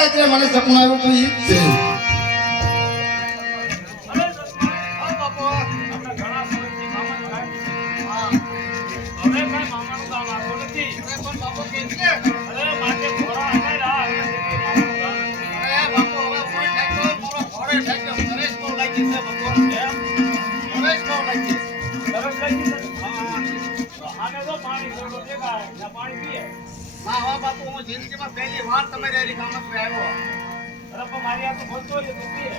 રાત્રે મને સપનું આવ્યું તો ઈ જ છે. જિંદગીમાં પહેલી વાર તમે રેલી કામમાં આવ્યો. અરે પણ મારી આ તો બોલતો હોય તો પીએ.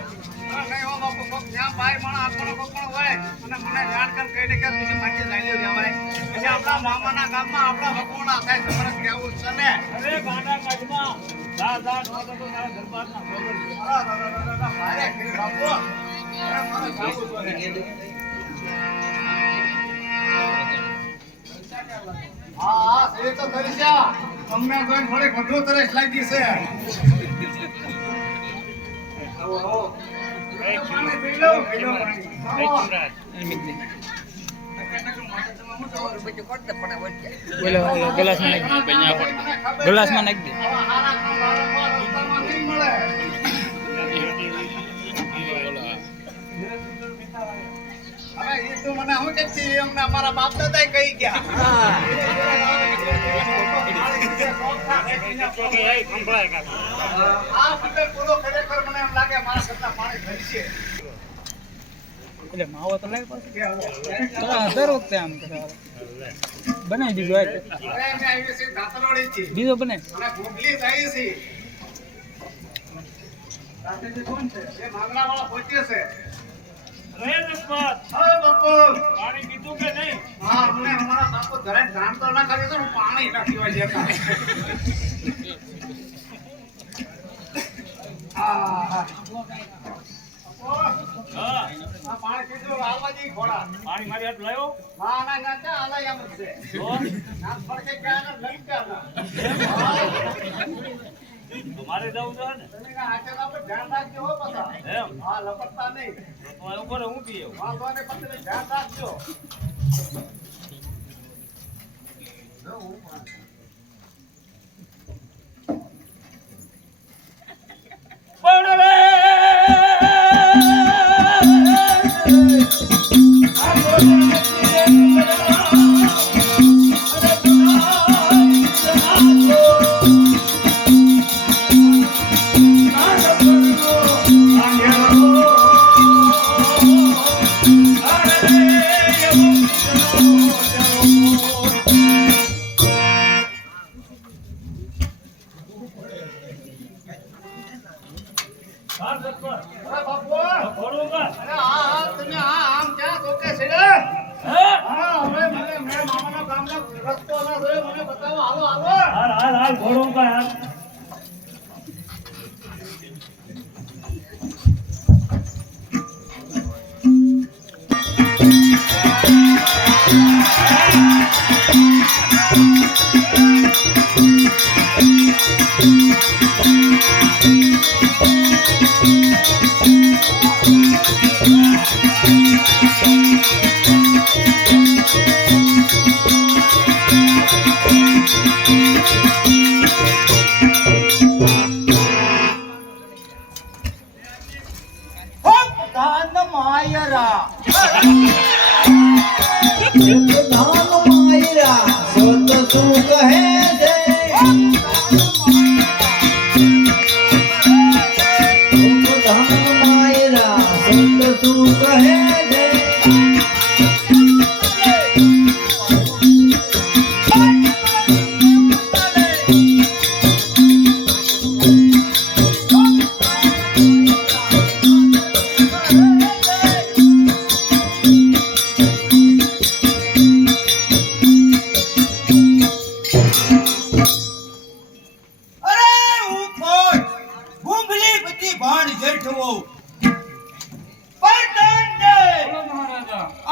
નહીં હો બાપુ, કોક જ્યાં ભાઈ માણા આપણો કોક પણ હોય અને મને જાણ કર કહીને કે બીજી માટી લઈ લ્યો જવાય. પછી આપણા મામાના ગામમાં આપણા હકુણા થાય તમારે કેવું છે ને. અરે ગાંડા કાઢમાં દા તો તારા દરબારના ભોગલ. ભારે ખીર બાપુ. અરે મારે જાવું જોઈએ. હા એ તો કરી છે. અમને કોઈ થોડી વધુ તરસ લાગી છે. આવો આવો. પાણી પી લો પાણી. ગલાસમાં નાખી દે. હવે એ તો મને શું કે છે અમને અમારા બાપ દાદા કહી ગયા. આ મંડળ પૂરો ખરેખર મને એમ લાગે મારા કરતા પાણી ભરી છે. એટલે માવો તો લાગે પાછો દર વખતે આમ બનાવી દીધું. હવે અમે આવીએ છીએ દાતરવાડી થી. બીજો બને અને ભોગલી જાય છે. દાતરજી કોણ છે? એ માંગલાવાળા પહોંચ્યો છે. પાણી પીધું કે નહીં? હા, અમને અમારા બાપુ ઘરે જાણ તો ના કરી તો પાણી ના પીવા જતા. પાણી પીધું લાલવાજી ઘોડા. પાણી મારી હાથ લાવ્યો? હા ના ના ચા આલા એમ જ છે. નામ પડકે ક્યાં લંકા. તમારે જવું છે ને? તમે આટે આપણે ધ્યાન રાખજો હો પાછા. એમ? હા, લપટતા નહીં. તો એવું કરે હું પીએ. હા, તો આને પછી ધ્યાન રાખજો. પણ રે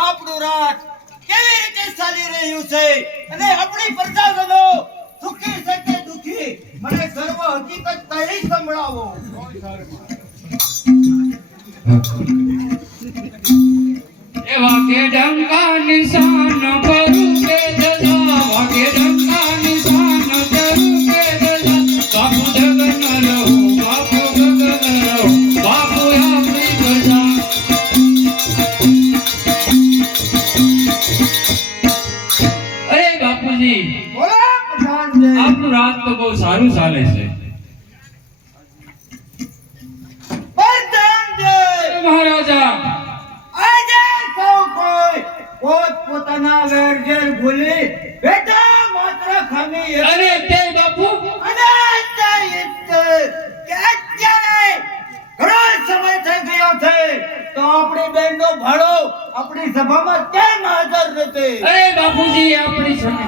આપણું રાજ કેવી રીતે ચાલી રહ્યું છે અને આપણી પ્રજાજનો સુખી છે કે દુખી મને સર્વ હકીકત કહી સંભળાવો. એવા કે ડંકા નિશાન કરું કે જજા વાગે ડંકા નિશાન કરું કે જજા બાપુ જગન રહું તો બહુ સારું ચાલે છે. મહારાજા આજે સૌ કોઈ પોતપોતાના વેરઝેર ભૂલી બેટા માત્ર ખામી એક અરે તે બાપુ અને તે કે અત્યારે ઘણો સમય થઈ ગયો છે તો આપણી બેનનો ભાડો આપણી સભામાં કેમ હાજર નથી? અરે બાપુજી આપણી સાથે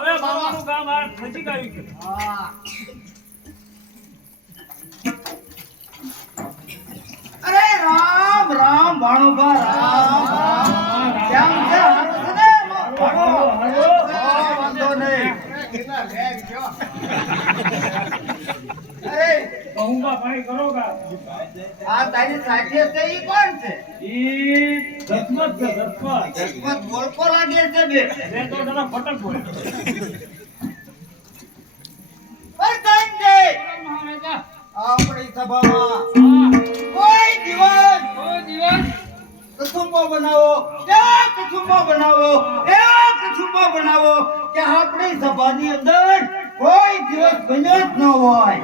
હવે બાવાનું કામ આ નજીક આવી ગયું. અરે રામ રામ ભાણુભા રામ કેમ છે? હારું છે ને? વાંધો નહીં. અરે કહુંગા ભાઈ કરોગા આ તારી સાથે છે ઈ કોણ છે? ઈ દસમત છે દસમત કિસ્મત બોલકો લાગે છે બે. મેં તો તને ફટક બોલે પ્રધાનજી, મહારાજા આપણી સભામાં હા કોઈ દિવસ કોઈ દિવસ કચુંબો બનાવો, એવો કચુંબો બનાવો, એવો કચુંબો બનાવો કે આપણી સભાની અંદર કોઈ દિવસ બન્યો જ ન હોય.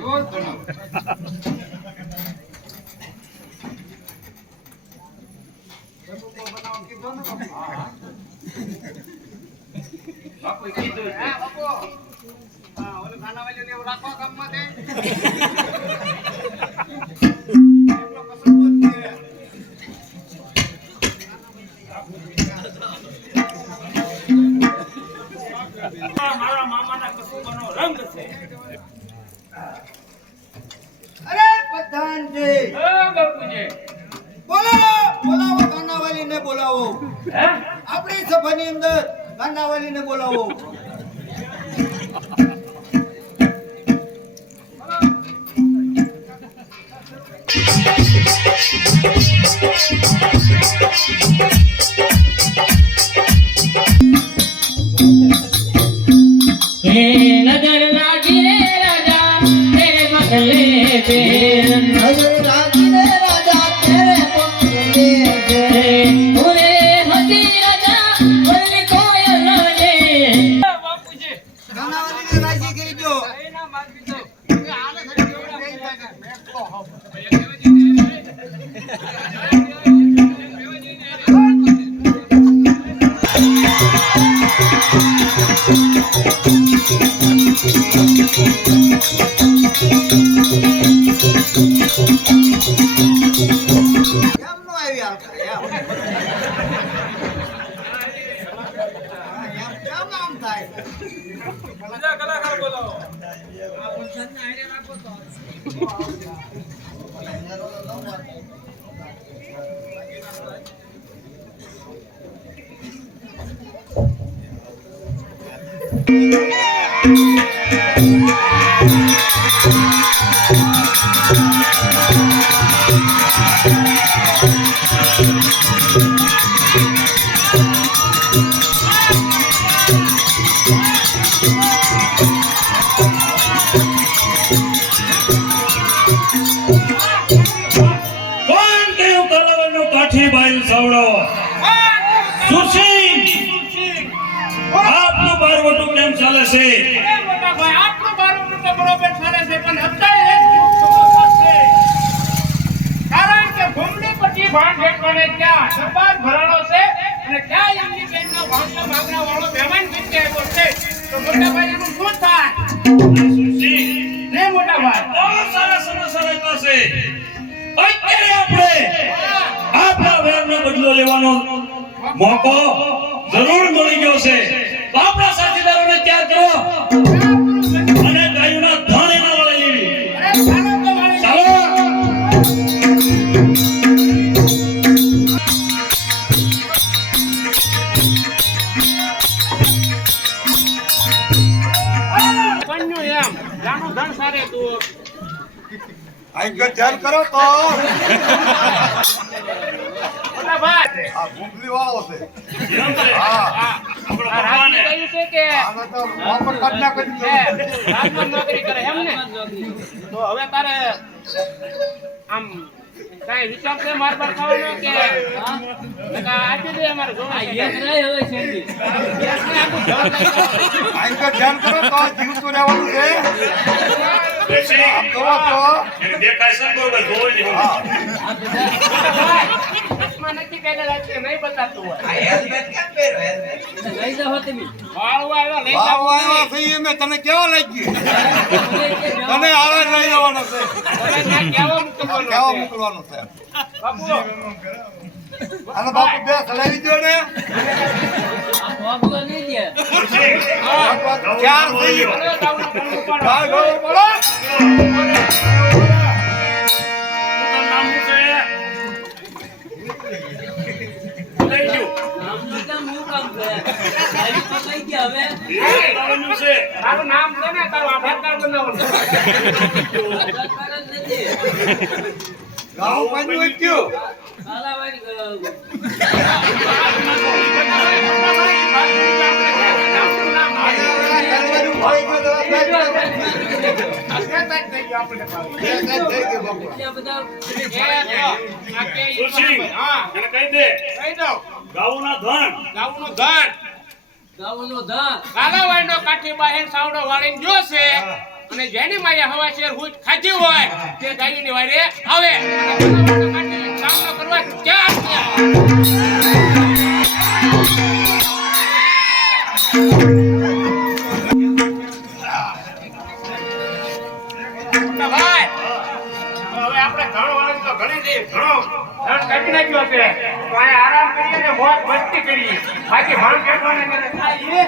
એવો જ બનાવો. બાપુએ કીધું છે. હા, બાપુ. હા, ઓલું ખાનાવાળીને એવું રાખો ગામમાં તે. એટલો કચુંબો જ છે. મારા મામાના કસુંબાનો રંગ છે. અરે પ્રધાનજી, બાપુજી બોલાવો ખાનાવાળીને બોલાવો. હે આપણી સભાની અંદર ખાનાવાળીને બોલાવો. नजर लागी रे राजा तेरे बदले पे નજર લાગીને રાજા તેરે પગલે છે. पूरे हसी राजा बोल कोयल रे बापूजी ખાનાવાળીને રાજી કરી દો. એના માગી દો આને ઘડી એવું નહીં થાય. બેઠો હોવ. કેમ નો આવી હાલકા એમ? કેમ આમ થાય? બીજા કલાકાર બોલાવો. કોણ કયું કલાવરનું કાઠી બાઈલ સવડો સુરસિંહ આપનું બારવટું કેમ ચાલે છે? એ મોટા ભાઈ આપણું બારનું તો બરોબર ચાલે છે પણ અત્યારે એક સમસ્યા છે. કારણ કે ભૂમની પટ્ટી ભાણ ભેટવાને ત્યાં દરબાર ભરાણો છે અને ત્યાં એમની બેનના ભાણના ભાગના વાળો મહેમાન બનીને આવ્યો છે તો મોટા ભાઈ એનું શું થાય? સુરસિંહ ને મોટા ભાઈ બહુ સારા સમાચાર આપ્યા છે. અત્યારે આપણે આપણા વેરનો બદલો લેવાનો મોકો જરૂર મળી ગયો છે. તો આપણા સાથીદારોને ત્યાગ કરો અને ગાયોના ધણ એના વડે લેવી. અરે ચાલો તો વાળી ચાલો. પન્યું એમ જાનું ધણ સારે તું આગળ ધ્યાન કરો તો મોટા ભાઈ આ ભૂંગળી વાળો છે. એમ છે. હા, આપણો આ ભગવાન રાજુ કહ્યું છે કે આને તો વાપર કાઢ નાખી હે, દીધો. રાજમાં નોકરી કરે એમ ને તો હવે તારે આમ કાંઈ વિચાર છે માર બાર ખાવાનો કે આપી દે અમારે જોવા છે. એક રહી હવે છે ગેસને આખું ઘર લઈ જાઓ. અહીં તો ધ્યાન કરો તો આ જીવતું રહેવાનું છે ડોશી, આમ જોવો તો એને દેખાય છે બરોબર જોવો નહીં. ચશ્મા નથી પહેરેલા છે, નહીં બતાતું હોય. લઈ જાઓ તમે વાળું આવ્યો, લઈ ભાવ જાઓ આવ્યા નહીં. છે મેં તને કેવા લાગી તને આવા જ લઈ જવાનો છે તમે ત્યાં કેવો મૂકવાનો કેવા છે? મોકલવાનું છે બાપુ, અને બાપુ બે સડાવી દો ને આ ભોગવો નહીં દે ડોશી, ચાર થઈ ગયો હવે તાવડું કરવું પડે. ભાઈ ગયો બોલો તારું નામ શું છે? લઈ ગયું. નામનું કેમ હું કામ કરે આવી તો લઈ ગયા હવે તારું નામ છે? તારું નામ છે ને, તારું આધાર કાર્ડ બનાવવાનું. સરકાર જ નથી ગાઉં બન્યું ગયું કાલાવાડી ગયો એટલા બધા ડોશી, એને કહી દે ગાઉના ધન ગાઉનો ધન કાઠી બાહેર સાવડો વાળીને જો છે અને જેની માયા હવા શેર હુજ ખાધી હોય તે ગાયની વારે આવે અને કાઠી સામનો કરવા ક્યાં ભાઈ હવે આપણે ઘણો વાળો તો ઘણી દે ઘણો ધન કાઢી નાખ્યો છે તો અહીંયા આરામ કરીએ ને મોજ મસ્તી કરીએ બાકી ભાણ કેટવાને મને ખાઈએ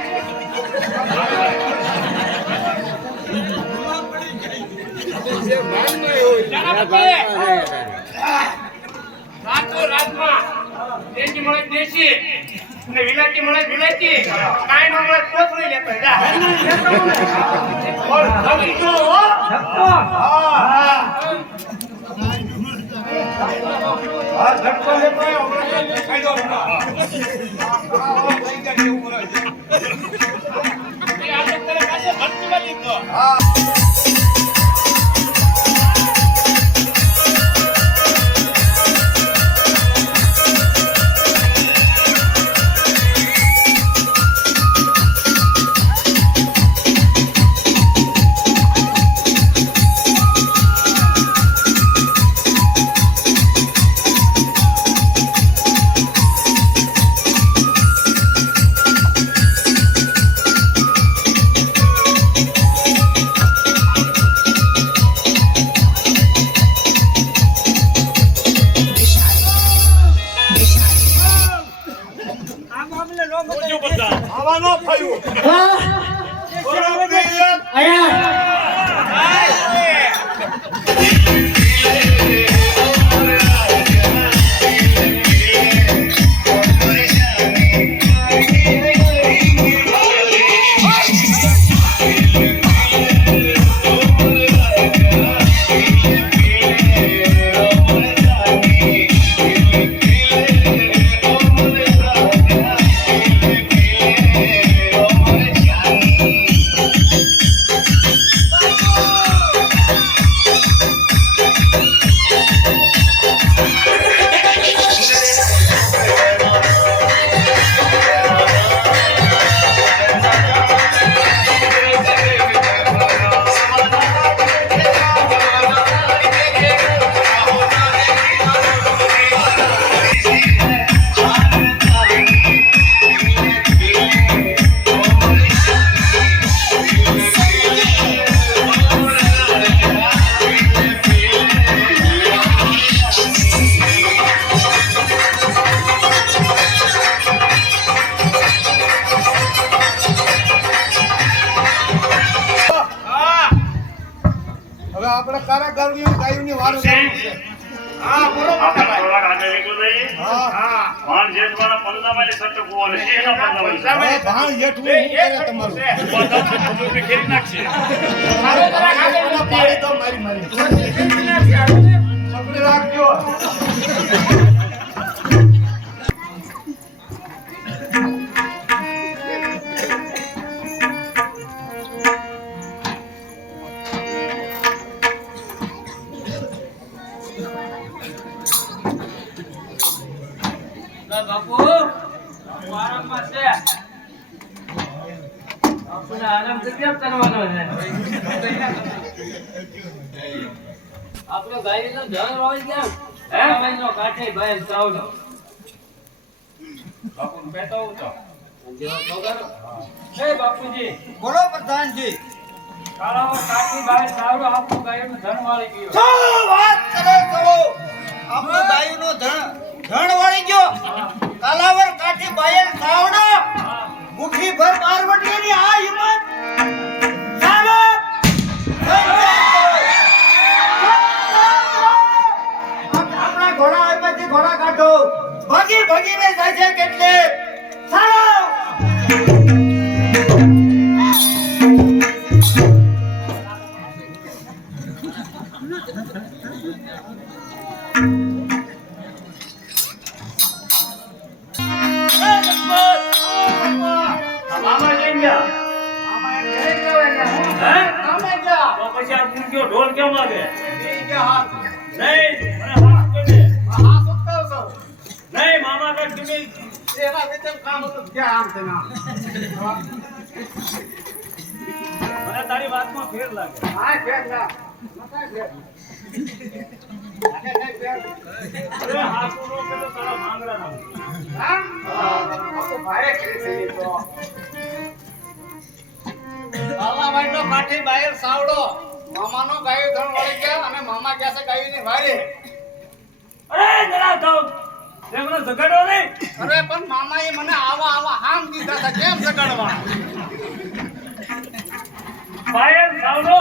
રાતો રાતમાં દેશી મળે દેશી અને વિલાયતી મળે વિલાયતી કાંઈ ન મળે કોથળી લેતો જા બોલ ધક્કો હો ધક્કો હા ધક્કો લેતો હમણાં દેખાઈ દો હમણાં લઈ ગયા જેવું બોલે છે એ આપણે તારે પાસે ભરતી વાળી તો હા જોજો બધા. આવા ન થયું હવે આપણે તારા ગાયું ગાયુંની વારો કરવું છે હા બોલો આપણે થોડાક આગળ નીકળી જઈએ. હા ભાણ જેઠવાના પંદામાં સટકવું અને સિંહના પંદામાં હવે ભાણ હેઠવું શું કરે તમારું બધું ખેરી નાખશે. પાડી તો મારી પકડી રાખજો બાપુને આરામથી કેમ કરવાનો છે? આપણો ગાયનો ધન હોય કેમ? ગાયનો કાઠે ભાઈ ચાવડો. બાપુને બેઠો તો જેવો છોકરો. હે બાપુજી, બોલો પ્રધાનજી. કાળાઓ કાઠી ભાઈ ચાવડો આપણો ગાયનો ધન વાળી ગયો. શું વાત કરો છો? આપણો ગાયનો ધણ વળી ગયો. કાલાવર કાઠી બાયર સાવડો મુઠ્ઠી ભર બારવટીની આ હિંમત. સાહેબ! આપણા ઘોડા આમાંથી ઘોડા કાઢો. ભાગી ભાગીને જાય છે કેટલે. સાહેબ! મામા જઈ ગયા. આમાં ઘરે ગયો એને. હે? સામે જા. તો પછી આ પૂંછ્યો ઢોલ કેમ વાગે? ઈ કે હાથ. નહીં, મને હાથ કરે. હા સુકાવ છો. નહીં, મામા કાંઈક તમે એના વેતન કામ હતું ક્યાં આમ છે ના. મને તારી વાતમાં ફેર લાગે. હા ફેર ના. મતા ફેર. આને કઈ ફેર. અરે હાથ નો કે તો તારા માંગરા ના. હા? તો ભારે કરી છે ઈ તો. કાલાભાઈનો કાઠી બાયર સાવડો. મામાનો ગાયો ધણ વળી ગયા અને મામા કહે છે ગાયોની વારી. અરે જરા થાવ. તેમને ઝઘડો નહીં. અરે પણ મામાએ મને આવા હામ દીધા હતા કેમ સગાડવા? પાયલ સાવડો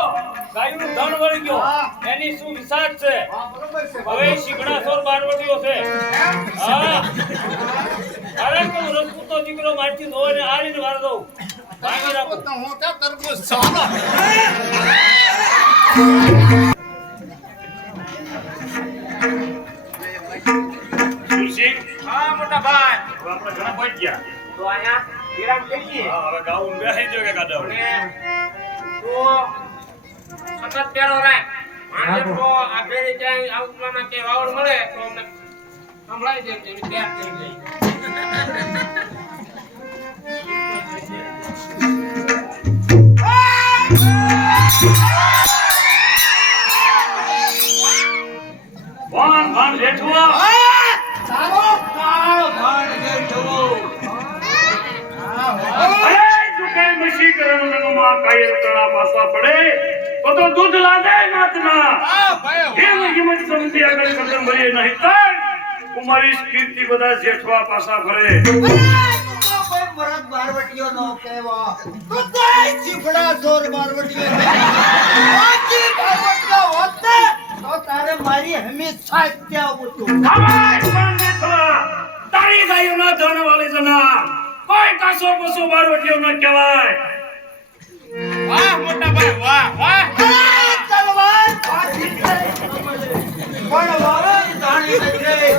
ગાયનું ધન વળી ગયો. હા. એની શું વિસાદ છે? હા બરોબર છે. હવે શીગડા સોર બારવટીઓ છે. હા. કારણ કે હું રજપૂતો દીકરો મારથી ધોઈને આરીને વાર દઉં. ભાગી રાખો. તો હું ત્યાં તરબૂચ ચાલો. તુલસી, હા મોટા ભાઈ હવે આપણે ઘણા પહોંચી ગયા. તો અહીંયા વિરામ લઈએ હા, હવે ગાઉન બેસી જો કે કાઢો. અને તો સતત પેરો રાખ આજે તો આ ફેરી ક્યાંય આઉટમાં કે વાવડ મળે તો અમને સંભળાઈ જાય કે તૈયાર કરી દઈએ. ભાણ ભાણ જેઠવા. સારો કાળો ભાણ જેઠો. અરે દુકાન મસી કરવાનું નગમાં કાયર તળા પાસા પડે તો દૂધ લાગે નાતના. હા ભાઈ. એમ હિંમત સમજી આગળ કદમ ભરીએ નહીં તર કુમારી કીર્તિ બધા જેઠવા પાસા ફરે. કોઈ મરદ બારવટીઓ નો કહેવા. તો તોય ચીફડા જોર બારવટીઓ ને. બાકી બારવટીઓ હોતે તો તારે મારી હંમેશા ત્યાં હતું. આવાજ પણ જેઠવા તારી ગાયોના ધન વાળી જના કોઈ કાસો પશુ બારવટીઓ ન કહેવાય. વાહ મોટા ભાઈ વાહ વાહ અરે તલવાર બાંધી છે પણ વાવડ જાણી નથી.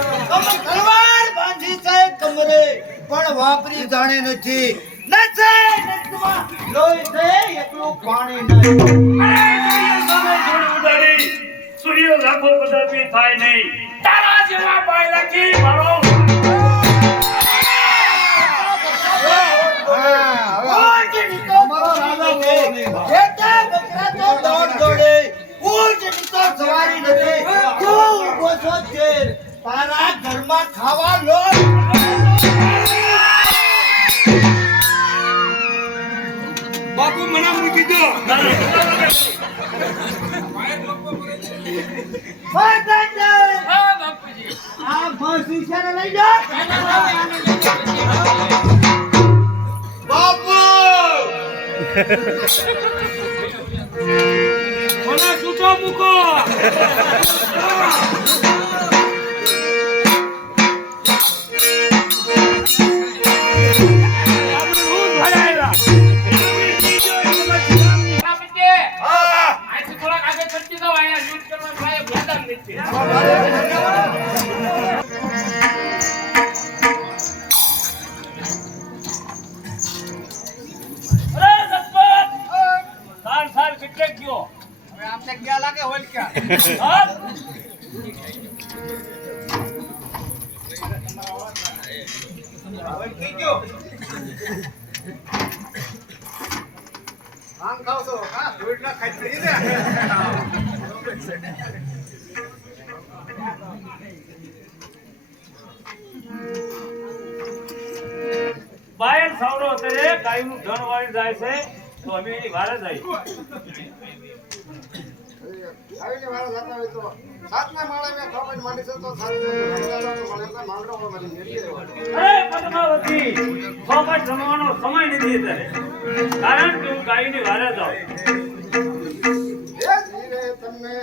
તલવાર બાંધી છે કમરે પણ વાપરી જાણે નથી. નચે નચમાં લોહી છે એકલું પાણી નહીં. અરે સૂર્ય સામે ધૂળ ઉડાડી સૂર્ય લાખો કદાપી થાય નહીં. તારા જેવા પાય રાખી મારો ઊંચ નીચો સવારી નથી. જેટા બકરા તો દોડ દોડે. ઊંચ નીચો સવારી નથી. તું ઊભો છો ઘેર. તારા ઘરમાં ખાવા લો. બાપુ મને મૂકી દો. હા બાપુજી આ ફાંસી છે ને લઈ જા. બાપુ મને છૂટો મૂકો. બાપુજી અહીંથી થોડાક આગળ સરકી જાઓ અહીંયા લૂંટ કરવા ભાઈ ભેદાન નથી અરે સતપત સાર સાર કેટલે ગયો. હવે આમને ક્યાં લાગે હોલ ક્યાં? હા? હવે કઈ ગયો? આમ ખાવ છો હા ધૂળના ખાઈ પડી ને બાયર સાવરો અત્યારે ગાયનું ધણ વાળી જાય છે તો અમે એની વારે જાય આવીને વાળા જતા હોય તો સાતના માળે મેં ખબર માંડી છે તો માંગડો અરે પદ્માવતી ચોકટ રમવાનો સમય નથી અત્યારે કારણ કે હું ગાયની વારે જાઉં ધીરે તમે